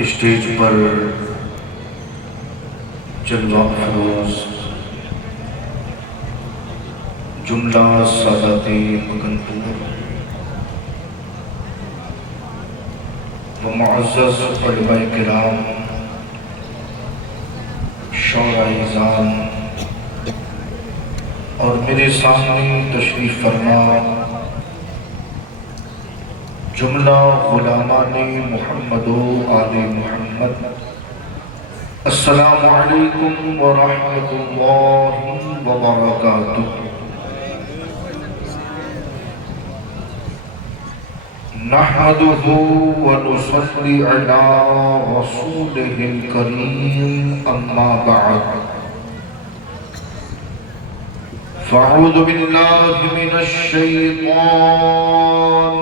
Stage پر جلوہ افروز جملہ سادات مکنپور و معزز علماء کرام، شعراء اعزام اور میرے سامنے تشریف فرما جملہ غلامان محمد و آل محمد، السلام علیکم ورحمۃ اللہ وبرکاتہ۔ نحمده ونصلي على رسوله الكريم، أما بعد فأعوذ بالله من الشيطان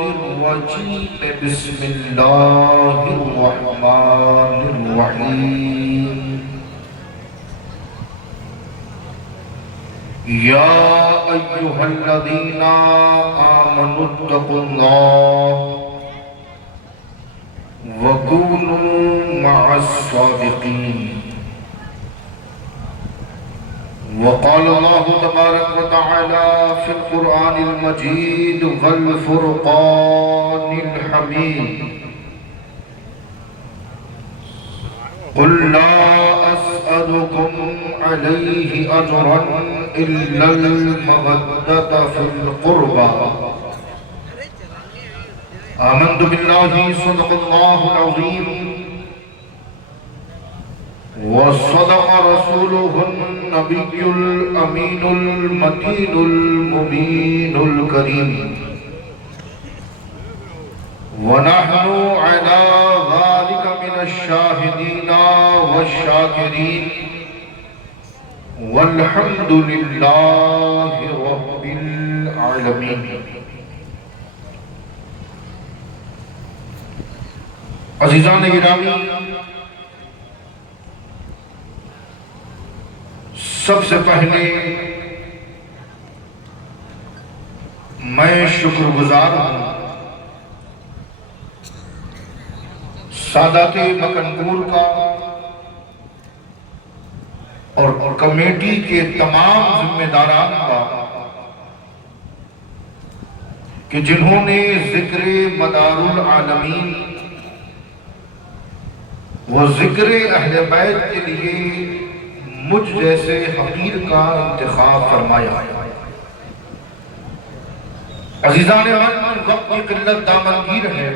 الرجيم، بسم الله الرحمن الرحيم۔ يا أيها الذين آمنوا اتقوا الله وكونوا مع الصادقين۔ وقال الله تبارك وتعالى في القرآن المجيد والفرقان الحميد، قل لا أسألكم عليه أجرا إلا المودة في القربى، آمنت بالله صدق الله العظيم وصدق رسوله النبي الأمين المتين المبين الكريم، ونحن على ذلك من الشاهدين والشاكرين، والحمد لله رب العالمين۔ عزیزان گرامی، سب سے پہلے میں شکر گزار ہوں سادات مکنپور کا اور کمیٹی کے تمام ذمہ داران کا کہ جنہوں نے ذکر مدار العالمین و ذکر اہل بیت کے لیے مجھ جیسے حقیر کا انتخاب فرمایا۔ عزیزان من، وقت کی قلت دامنگیر ہے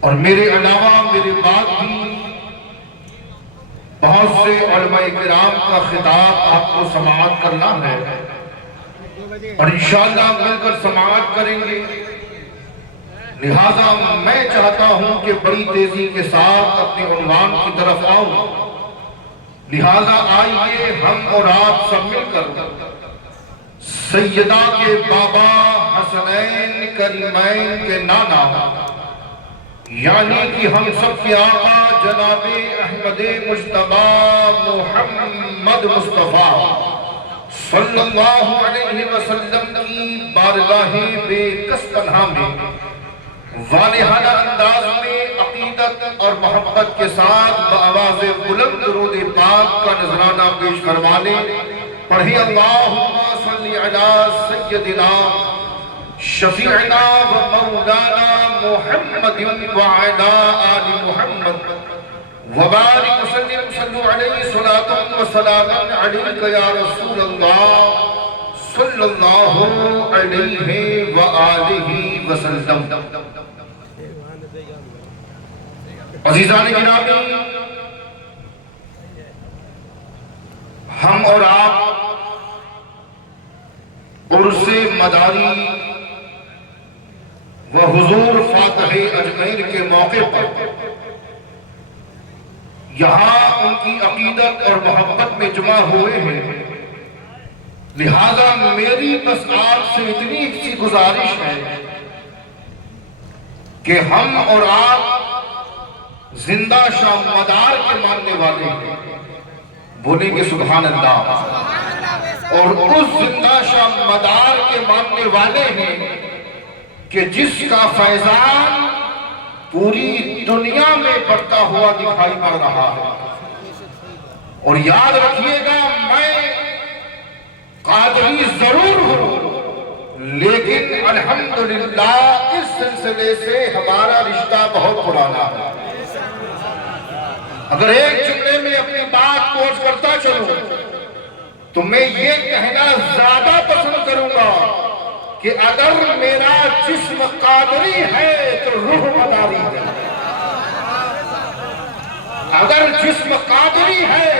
اور میرے علاوہ میرے بعد بھی بہت سے علماء کرام کا خطاب آپ کو سماعت کرنا ہے اور انشاءاللہ مل کر سماعت کریں گے، لہذا میں چاہتا ہوں کہ بڑی تیزی کے ساتھ اپنے عنوان کی طرف آؤں، لہذا آئیے ہم اور آپ سب مل کر سیدہ کے بابا حسنین کریمین کے نانا یعنی کہ ہم سب کے آقا جناب احمد مجتبیٰ محمد مصطفیٰ صلی اللہ علیہ وسلم کی بارگاہ بے کس پناہ میں والہانہ انداز میں عقیدت اور محبت کے ساتھ بآواز بلند درود پاک کا نذرانہ پیش فرمانے پڑھیں، اللہم صلی علی سیدنا شفیعنا و مولانا محمد وعلا آل محمد وبارک وسلم، صلو علیہ صلاة و سلام علیک یا رسول اللہ صلی اللہ علیہ وآلہ وسلم۔ عزیزان گرامی، ہم اور آپ عرس مداری و حضور فاتح اجمیر کے موقع پر یہاں ان کی عقیدت اور محبت میں جمع ہوئے ہیں، لہذا میری بس آپ سے اتنی سی گزارش ہے کہ ہم اور آپ زندہ شاہ مدار کے ماننے والے ہیں، بولیں گے سبحان اللہ، اور اس زندہ شاہ مدار کے ماننے والے ہیں کہ جس کا فیضان پوری دنیا میں بڑھتا ہوا دکھائی پڑ رہا ہے۔ اور یاد رکھیے گا، میں قادری ضرور ہوں، لیکن الحمدللہ اس سلسلے سے ہمارا رشتہ بہت پرانا ہے۔ اگر ایک جملے میں اپنی بات کو عرض کرتا چلوں تو میں یہ کہنا زیادہ پسند کروں گا کہ اگر میرا جسم قادری ہے تو روح مداری ہے۔ اگر جسم قادری ہے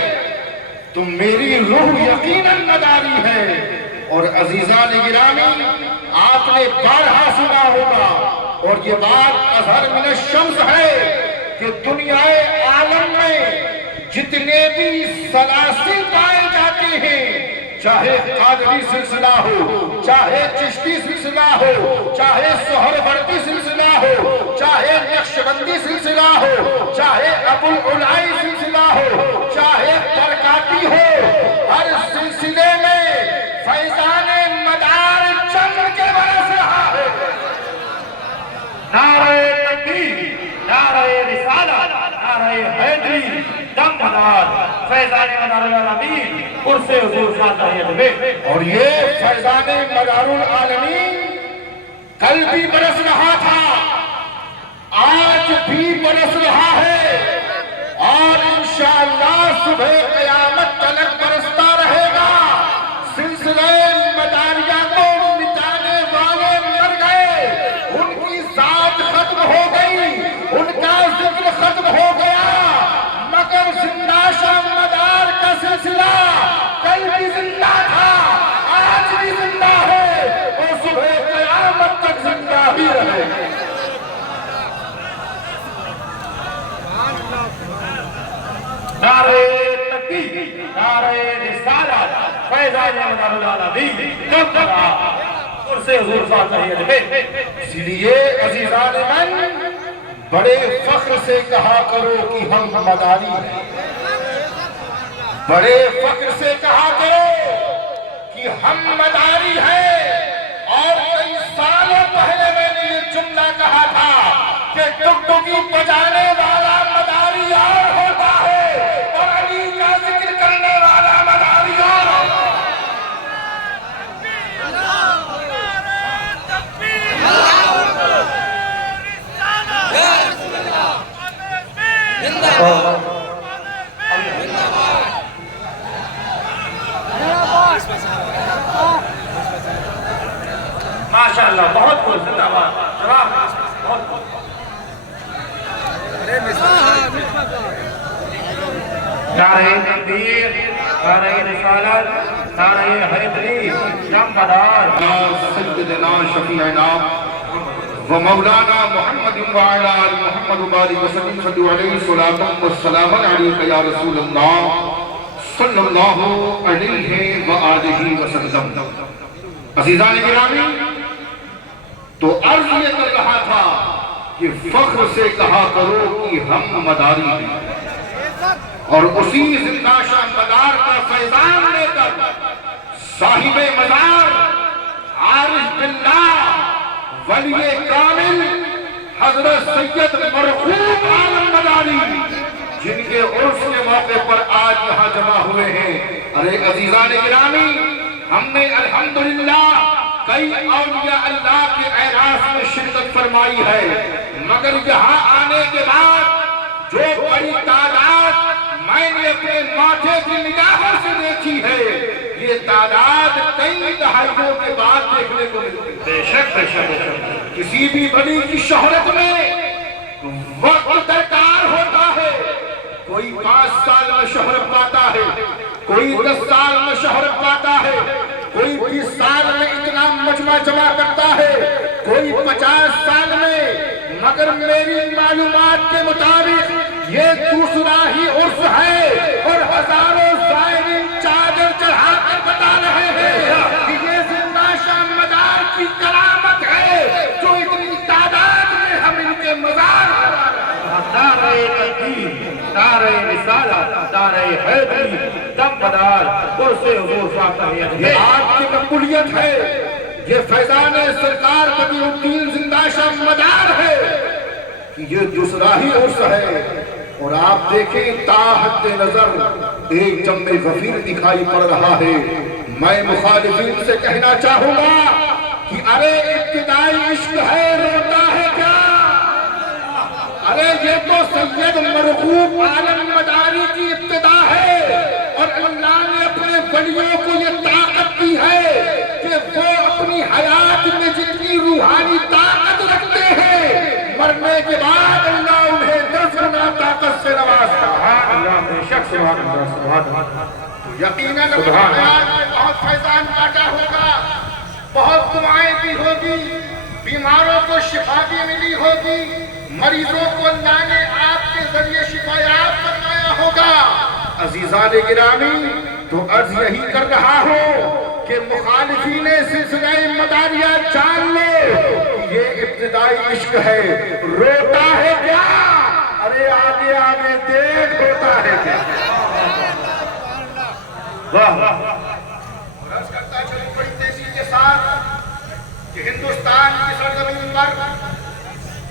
تو میری روح یقیناً مداری ہے۔ اور عزیزان گرامی، آپ نے بارہا سنا ہوگا اور یہ بات اظہر من الشمس ہے کہ دنیائے عالم میں جتنے بھی سلاسل پائے جاتے ہیں، چاہے قادری سلسلہ ہو، چاہے چشتی سلسلہ ہو، چاہے سہروردی سلسلہ ہو، چاہے نقشبندی سلسلہ ہو، چاہے ابوالعلائی سلسلہ ہو، چاہے برکاتی ہو، ہر سلسلے میں فیضان مدار چمن کے برس رہا ہے۔ نعرہ تکبیر، نعرہ رسالت، نعرہ حیدری، دم مدار، فیضان مدار العالمین، عرص حضور صلی میں۔ اور یہ فیضان مدار العالمین کل بھی برس رہا تھا، آج بھی برس رہا ہے، اور انشاءاللہ صبح قیامت تلک برستا رہے گا۔ سلسلہ مداریہ کو مٹانے والے مر گئے، ان کی ذات ختم ہو گئی، ان کا ذکر ختم ہو گیا، مگر زندہ شاہ مدار کا سلسلہ کل بھی زندہ تھا، آج بھی زندہ ہے، اور صبح قیامت تک زندہ بھی رہے گا۔ نعرہ تکبیر، نعرہ رسالت، فیضان مدار العالمین، دم مدار، عرص حضور صلی میں۔ اس لیے عزیزان من، بڑے فخر سے کہا کرو کہ ہم مداری ہیں، بڑے فخر سے کہا کرو کہ ہم مداری ہیں۔ اور کئی سالوں پہلے میں نے یہ جملہ کہا تھا کہ ٹکٹکی بجانے والا مداری اور ہوتا ہے، اور علی کا ذکر کرنے والا مداری اور ہوتا ہے۔ ماشاءاللہ، بہت بہت زندہ باد، بہت بہت۔ نعرہ تکبیر، نعرہ رسالت، نعرہ حیدری، دم مدار، سیدنا شفیعنا و مولانا محمد وعلی آل محمد وبارک وسلم، صلو علیہ الصلاۃ والسلام علیک یا رسول اللہ صلی اللہ علیہ وآلہ وسلم۔ عزیزان گرامی، تو عرض یہ کر رہا تھا کہ فخر سے کہا کرو کہ ہم مداری ہیں، اور اسی زندہ شاہ مدار کا فیضان لے کر صاحب مزار عارف باللہ ولی کامل حضرت سید مرحوم عالم مداری، جن کے عرس کے موقع پر آج یہاں جمع ہوئے ہیں۔ ارے عزیزان گرامی، ہم نے الحمدللہ کئی اولیاء اللہ کے اعراس میں شرکت فرمائی ہے، مگر یہاں آنے کے بعد جو بڑی تعداد میں نے اپنے ماتھے کی نگاہوں سے دیکھی ہے، یہ تعداد کئی دہائیوں کے بعد دیکھنے کو ملتی ہے۔ بے شک بے شک۔ کسی بھی بڑی کی شہرت میں وقت درکار ہوتا ہے، کوئی 5 سال میں شہرت پاتا ہے، کوئی 10 سال میں شہرت پاتا ہے، کوئی 20 سال میں اتنا مجمع جمع کرتا ہے، کوئی 50 سال میں، مگر میری معلومات کے مطابق یہ دوسرا ہی عرس ہے، اور ہزاروں زائرین چادر چڑھا کر بتا رہے ہیں کہ یہ زندہ شاہ مدار کی کرامت ہے، جو اتنی تعداد میں ہم ان کے مزار بنا رہے ہیں۔ نعرہ تکبیر، نعرہ رسالت، نعرہ حیدری، دم مدار، عرص حضور صلی اللہ یہ آپ کی مقبولیت ہے، یہ فیضان سرکار بدیع الدین زندہ شاہ مدار ہے۔ کہ یہ دوسرا ہی عرص ہے، اور آپ دیکھیں تا حد نظر ایک جنب غفیر دکھائی پڑ رہا ہے۔ میں مخالفین سے کہنا چاہوں گا کہ ارے ابتدائی عشق ہے، روتا ہے کیا؟ ارے یہ تو سید مرغوب عالم مداری کی ابتدا ہے، اور اللہ نے اپنے ولیوں کو یہ طاقت دی ہے کہ وہ اپنی حیات میں جتنی روحانی طاقت رکھتے ہیں، مرنے کے بعد اللہ انہیں 10 گنا طاقت سے نوازتا ہے۔ اللہ بے شک سبحان اللہ سبحان اللہ۔ تو یقیناً بہت فیضان کاٹا ہوگا، بہت دعائیں بھی ہوگی، بیماروں کو شفا بھی ملی ہوگی، مریضوں کو اللہ نے آپ کے ذریعے شفایاب فرمایا ہوگا۔ عزیزان گرامی، تو عرض یہی کر رہا ہوں کہ مخالفین سلسلہ مداریہ جان لے کہ یہ ابتدائی عشق ہے، روتا ہے کیا؟ ارے آگے آگے دیکھ، روتا ہے کیا؟ واہ عرض کرتا چلوں بڑی تیزی کے ساتھ کہ ہندوستان کی سرزمین پر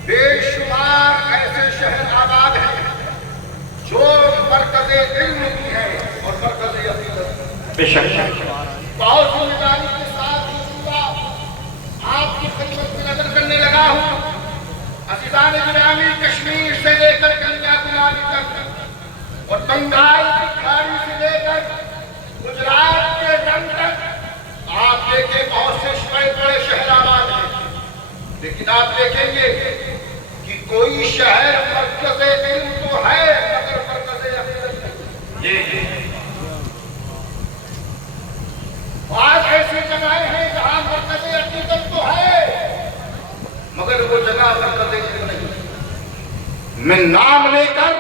بے شمار ایسے شہر آباد ہیں جو مرکز علم بھی ہے اور مرکز عقیدت۔ بے شک بہت ذمہ داری کے ساتھ آپ کی خدمت میں نظر کرنے لگا ہوں۔ عزیزان گرامی، کشمیر سے لے کر کنیا کماری تک اور بنگال کی کھاڑی سے لے کر گجرات کے رنگ تک آپ دیکھیں بہت سے بڑے شہر آباد ہیں، لیکن آپ دیکھیں گے کہ کوئی شہر مرکز علم تو ہے مگر مرکز عقیدت نہیں۔ آج ایسی جگہیں ہیں جہاں مرکز عقیدت تو ہے مگر وہ جگہ مرکز علم نہیں۔ میں نام لے کر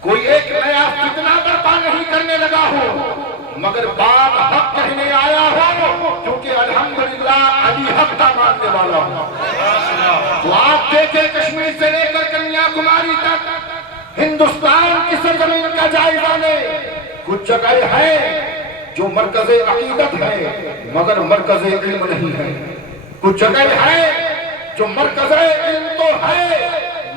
کوئی ایک نیا فتنہ برپا نہیں کرنے لگا ہوں، مگر بات حق کہنے آیا ہوں، کیونکہ الحمدللہ علی حق کا ماننے والا ہوں۔ تو آپ دیکھیں کشمیر سے لے کر کنیا کماری تک ہندوستان کی سرزمین کا جائزہ لیں، کچھ جگہ ہے جو مرکز عقیدت ہے مگر مرکز علم نہیں ہے، کچھ جگہ ہے جو مرکز علم تو ہے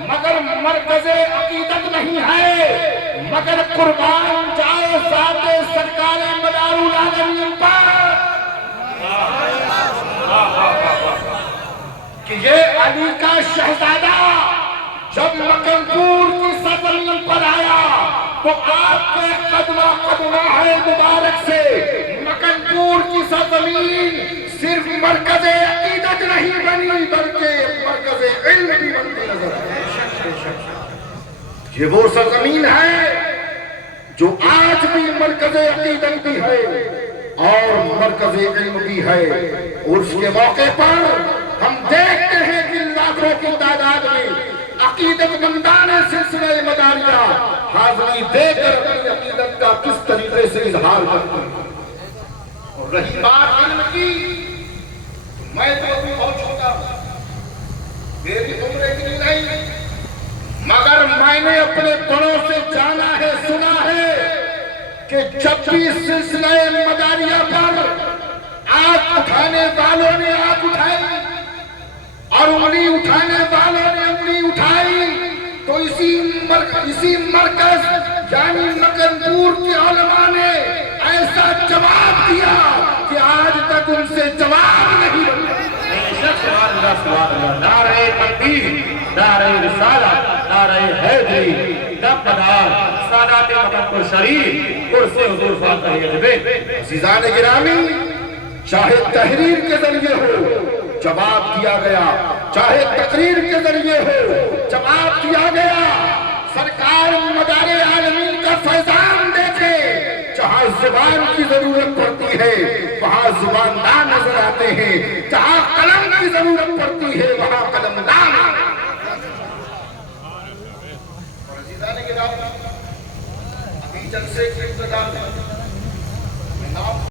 مگر مرکز عقیدت نہیں ہے، مگر قربان جائے ذات سرکار مدار العالمین پر کہ یہ علی کا شہزادہ جب مکن-پور کی سرزمین پر آیا تو آپ کے قدمہ ہے مبارک سے مکن-پور کی سرزمین صرف مرکز عقیدت نہیں بنی بلکہ مرکز علم بھی بنتی نظر آئی۔ یہ وہ سرزمین ہے جو آج بھی مرکز عقیدت بھی ہے اور مرکز علم بھی ہے، اور اس کے موقع پر ہم دیکھتے ہیں کہ لاکھوں کی تعداد میں عقیدت مندان سلسلہ مداریہ حاضری دے کر اپنی عقیدت کا کس طریقے سے اظہار کرتے ہیں۔ اور رہی بات علم کی، میں تو ابھی بہت چھوٹا ہوں، میری عمر اتنی نہیں، مگر میں نے اپنے بڑوں سے جانا ہے، سنا ہے کہ جب بھی سلسلہ مداریہ پر آنکھ اٹھانے والوں نے آنکھ اٹھائی اور انگلی اٹھانے والوں نے انگلی اٹھائی تو اسی مرکز یعنی مکن-پور کے علماء نے ایسا جواب دیا کہ آج تک ان سے جواب نہیں ملا۔ نعرہ تکبیر، نعرہ رسالت، نعرہ حیدری، دمدار، سادات مکن-پور شریف، قرص حضور فاتح جبے۔ عزیزان گرامی، چاہے تحریر کے ذریعے ہو جواب دیا گیا، چاہے تقریر کے ذریعے ہو جواب دیا گیا، سرکار مدار عالمین کا فیضان دیکھے، جہاں زبان کی ضرورت پڑتی ہے وہاں زباندار نظر آتے ہیں، جہاں قلم کی ضرورت پڑتی ہے وہاں قلمدان۔ اور عزیزان گرامی، ابھی جلسے کی ابتدا میں